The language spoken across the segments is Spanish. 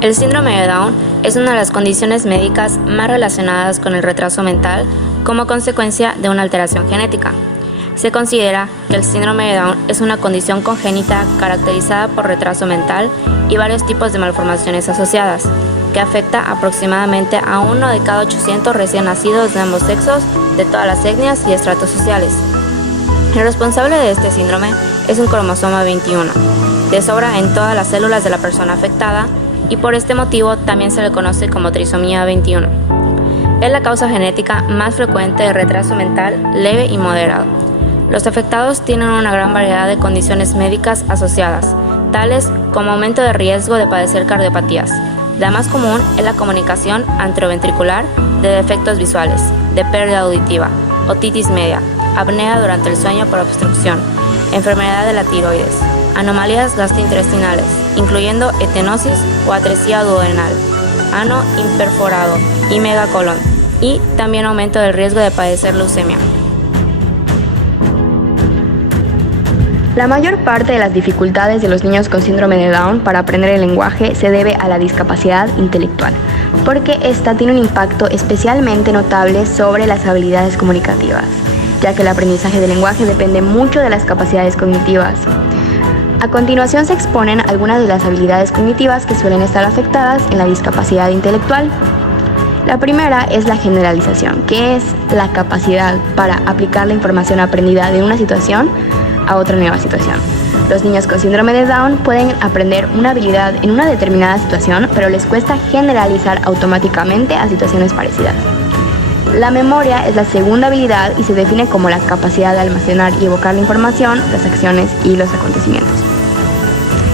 El síndrome de Down es una de las condiciones médicas más relacionadas con el retraso mental como consecuencia de una alteración genética. Se considera que el síndrome de Down es una condición congénita caracterizada por retraso mental y varios tipos de malformaciones asociadas, que afecta aproximadamente a 1 de cada 800 recién nacidos de ambos sexos, de todas las etnias y estratos sociales. El responsable de este síndrome es un cromosoma 21, de sobra en todas las células de la persona afectada, y por este motivo también se le conoce como trisomía 21. Es la causa genética más frecuente de retraso mental leve y moderado. Los afectados tienen una gran variedad de condiciones médicas asociadas, tales como aumento de riesgo de padecer cardiopatías. La más común es la comunicación anteroventricular, de defectos visuales, de pérdida auditiva, otitis media, apnea durante el sueño por obstrucción, enfermedad de la tiroides, anomalías gastrointestinales, incluyendo etenosis o atresia duodenal, ano imperforado y megacolon, y también aumento del riesgo de padecer leucemia. La mayor parte de las dificultades de los niños con síndrome de Down para aprender el lenguaje se debe a la discapacidad intelectual, porque esta tiene un impacto especialmente notable sobre las habilidades comunicativas, ya que el aprendizaje del lenguaje depende mucho de las capacidades cognitivas. A continuación se exponen algunas de las habilidades cognitivas que suelen estar afectadas en la discapacidad intelectual. La primera es la generalización, que es la capacidad para aplicar la información aprendida de una situación a otra nueva situación. Los niños con síndrome de Down pueden aprender una habilidad en una determinada situación, pero les cuesta generalizar automáticamente a situaciones parecidas. La memoria es la segunda habilidad y se define como la capacidad de almacenar y evocar la información, las acciones y los acontecimientos.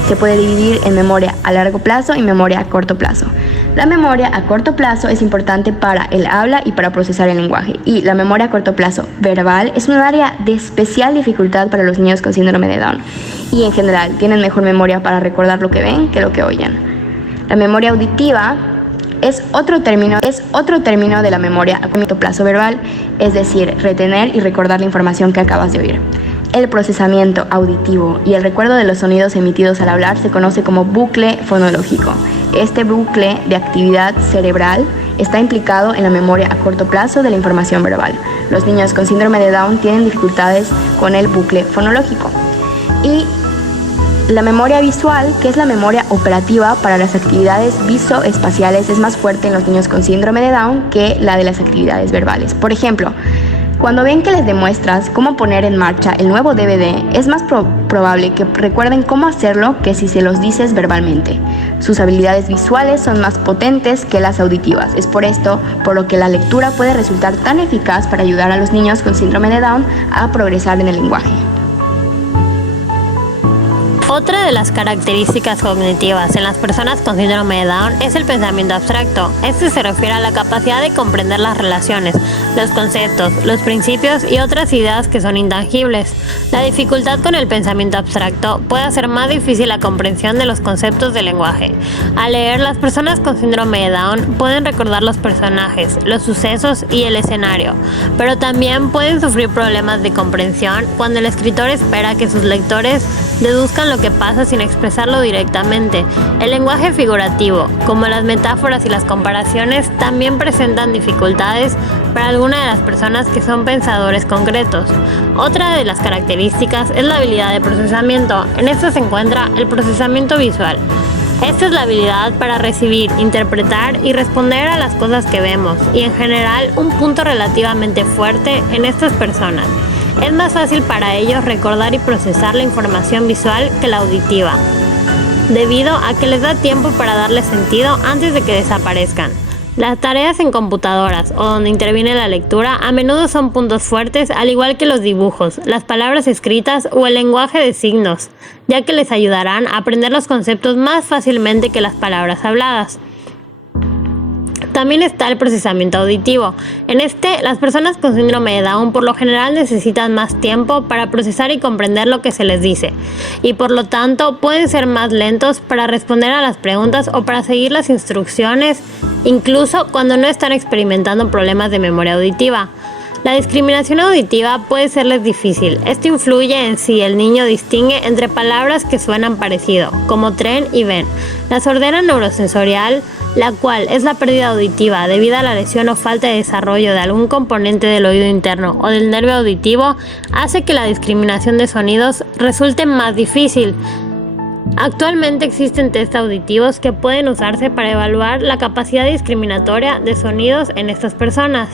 Se puede dividir en memoria a largo plazo y memoria a corto plazo. La memoria a corto plazo es importante para el habla y para procesar el lenguaje, y la memoria a corto plazo verbal es un área de especial dificultad para los niños con síndrome de Down, y en general tienen mejor memoria para recordar lo que ven que lo que oyen. La memoria auditiva es otro término de la memoria a corto plazo verbal, es decir, retener y recordar la información que acabas de oír. El procesamiento auditivo y el recuerdo de los sonidos emitidos al hablar se conoce como bucle fonológico. Este bucle de actividad cerebral está implicado en la memoria a corto plazo de la información verbal. Los niños con síndrome de Down tienen dificultades con el bucle fonológico. Y la memoria visual, que es la memoria operativa para las actividades visoespaciales, es más fuerte en los niños con síndrome de Down que la de las actividades verbales. Por ejemplo, cuando ven que les demuestras cómo poner en marcha el nuevo DVD, es más probable que recuerden cómo hacerlo que si se los dices verbalmente. Sus habilidades visuales son más potentes que las auditivas. Es por esto por lo que la lectura puede resultar tan eficaz para ayudar a los niños con síndrome de Down a progresar en el lenguaje. Otra de las características cognitivas en las personas con síndrome de Down es el pensamiento abstracto. Este se refiere a la capacidad de comprender las relaciones, los conceptos, los principios y otras ideas que son intangibles. La dificultad con el pensamiento abstracto puede hacer más difícil la comprensión de los conceptos del lenguaje. Al leer, las personas con síndrome de Down pueden recordar los personajes, los sucesos y el escenario, pero también pueden sufrir problemas de comprensión cuando el escritor espera que sus lectores deduzcan lo que pasa sin expresarlo directamente. El lenguaje figurativo, como las metáforas y las comparaciones, también presentan dificultades para algunas de las personas que son pensadores concretos. Otra de las características es la habilidad de procesamiento. En esto se encuentra el procesamiento visual. Esta es la habilidad para recibir, interpretar y responder a las cosas que vemos, y en general un punto relativamente fuerte en estas personas. Es más fácil para ellos recordar y procesar la información visual que la auditiva, debido a que les da tiempo para darle sentido antes de que desaparezcan. Las tareas en computadoras o donde interviene la lectura a menudo son puntos fuertes, al igual que los dibujos, las palabras escritas o el lenguaje de signos, ya que les ayudarán a aprender los conceptos más fácilmente que las palabras habladas. También está el procesamiento auditivo. En este, las personas con síndrome de Down por lo general necesitan más tiempo para procesar y comprender lo que se les dice, y por lo tanto pueden ser más lentos para responder a las preguntas o para seguir las instrucciones, incluso cuando no están experimentando problemas de memoria auditiva. La discriminación auditiva puede serles difícil. Esto influye en si el niño distingue entre palabras que suenan parecido, como tren y ven. La sordera neurosensorial, la cual es la pérdida auditiva debido a la lesión o falta de desarrollo de algún componente del oído interno o del nervio auditivo, hace que la discriminación de sonidos resulte más difícil. Actualmente existen test auditivos que pueden usarse para evaluar la capacidad discriminatoria de sonidos en estas personas.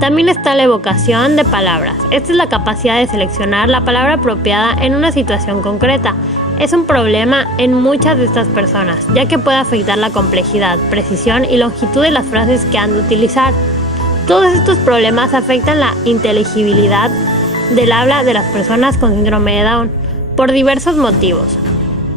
También está la evocación de palabras. Esta es la capacidad de seleccionar la palabra apropiada en una situación concreta. Es un problema en muchas de estas personas, ya que puede afectar la complejidad, precisión y longitud de las frases que han de utilizar. Todos estos problemas afectan la inteligibilidad del habla de las personas con síndrome de Down por diversos motivos.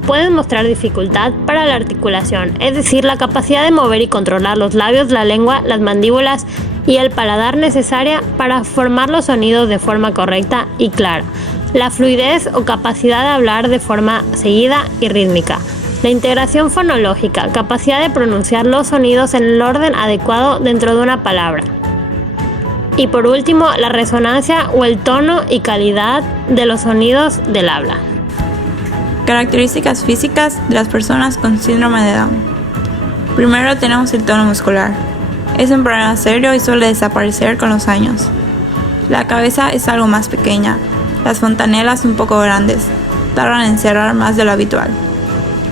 Pueden mostrar dificultad para la articulación, es decir, la capacidad de mover y controlar los labios, la lengua, las mandíbulas y el paladar necesaria para formar los sonidos de forma correcta y clara. La fluidez o capacidad de hablar de forma seguida y rítmica. La integración fonológica, capacidad de pronunciar los sonidos en el orden adecuado dentro de una palabra. Y por último, la resonancia o el tono y calidad de los sonidos del habla. Características físicas de las personas con síndrome de Down. Primero tenemos el tono muscular. Es un problema serio y suele desaparecer con los años. La cabeza es algo más pequeña, las fontanelas un poco grandes, tardan en cerrar más de lo habitual.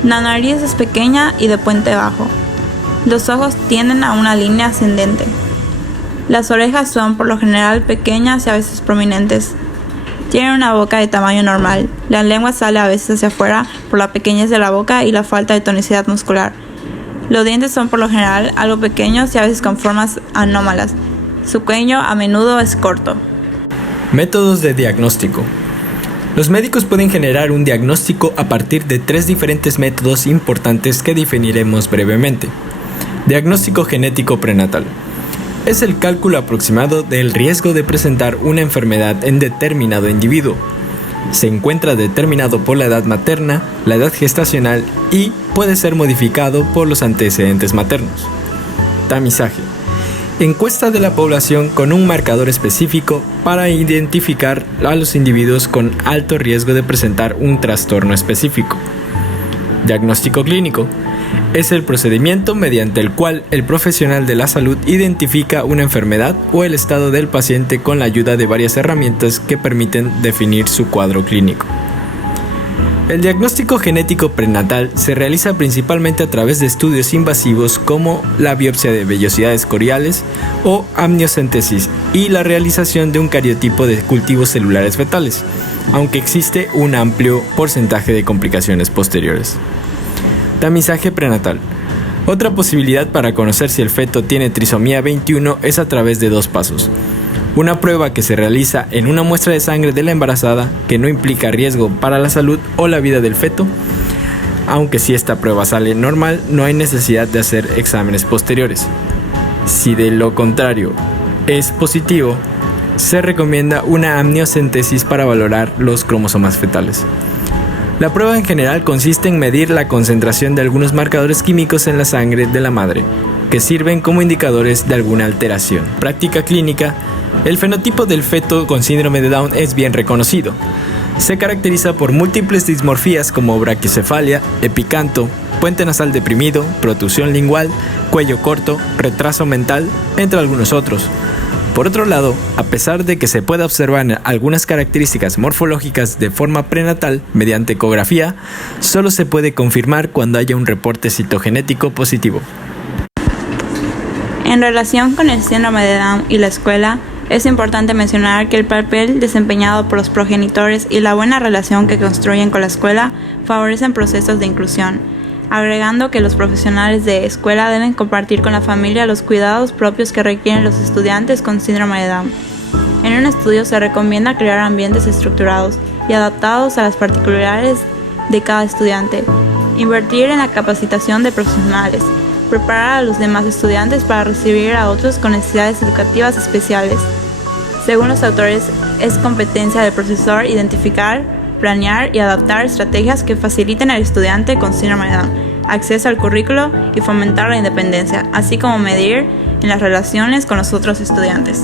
La nariz es pequeña y de puente bajo. Los ojos tienden a una línea ascendente. Las orejas son por lo general pequeñas y a veces prominentes. Tienen una boca de tamaño normal. La lengua sale a veces hacia afuera por la pequeñez de la boca y la falta de tonicidad muscular. Los dientes son por lo general algo pequeños y a veces con formas anómalas. Su cuello a menudo es corto. Métodos de diagnóstico. Los médicos pueden generar un diagnóstico a partir de 3 diferentes métodos importantes que definiremos brevemente. Diagnóstico genético prenatal. Es el cálculo aproximado del riesgo de presentar una enfermedad en determinado individuo. Se encuentra determinado por la edad materna, la edad gestacional y puede ser modificado por los antecedentes maternos. Tamizaje. Encuesta de la población con un marcador específico para identificar a los individuos con alto riesgo de presentar un trastorno específico. Diagnóstico clínico. Es el procedimiento mediante el cual el profesional de la salud identifica una enfermedad o el estado del paciente con la ayuda de varias herramientas que permiten definir su cuadro clínico. El diagnóstico genético prenatal se realiza principalmente a través de estudios invasivos como la biopsia de vellosidades coriales o amniocentesis y la realización de un cariotipo de cultivos celulares fetales, aunque existe un amplio porcentaje de complicaciones posteriores. Tamizaje prenatal. Otra posibilidad para conocer si el feto tiene trisomía 21 es a través de 2 pasos. Una prueba que se realiza en una muestra de sangre de la embarazada que no implica riesgo para la salud o la vida del feto. Aunque si esta prueba sale normal, no hay necesidad de hacer exámenes posteriores. Si de lo contrario es positivo, se recomienda una amniocentesis para valorar los cromosomas fetales. La prueba en general consiste en medir la concentración de algunos marcadores químicos en la sangre de la madre, que sirven como indicadores de alguna alteración. Práctica clínica. El fenotipo del feto con síndrome de Down es bien reconocido. Se caracteriza por múltiples dismorfías como braquicefalia, epicanto, puente nasal deprimido, protrusión lingual, cuello corto, retraso mental, entre algunos otros. Por otro lado, a pesar de que se pueda observar algunas características morfológicas de forma prenatal mediante ecografía, solo se puede confirmar cuando haya un reporte citogenético positivo. En relación con el síndrome de Down y la escuela, es importante mencionar que el papel desempeñado por los progenitores y la buena relación que construyen con la escuela favorecen procesos de inclusión, agregando que los profesionales de escuela deben compartir con la familia los cuidados propios que requieren los estudiantes con síndrome de Down. En un estudio se recomienda crear ambientes estructurados y adaptados a las particularidades de cada estudiante, invertir en la capacitación de profesionales, preparar a los demás estudiantes para recibir a otros con necesidades educativas especiales. Según los autores, es competencia del profesor identificar, planear y adaptar estrategias que faciliten al estudiante con síndrome de Down acceso al currículo y fomentar la independencia, así como medir en las relaciones con los otros estudiantes.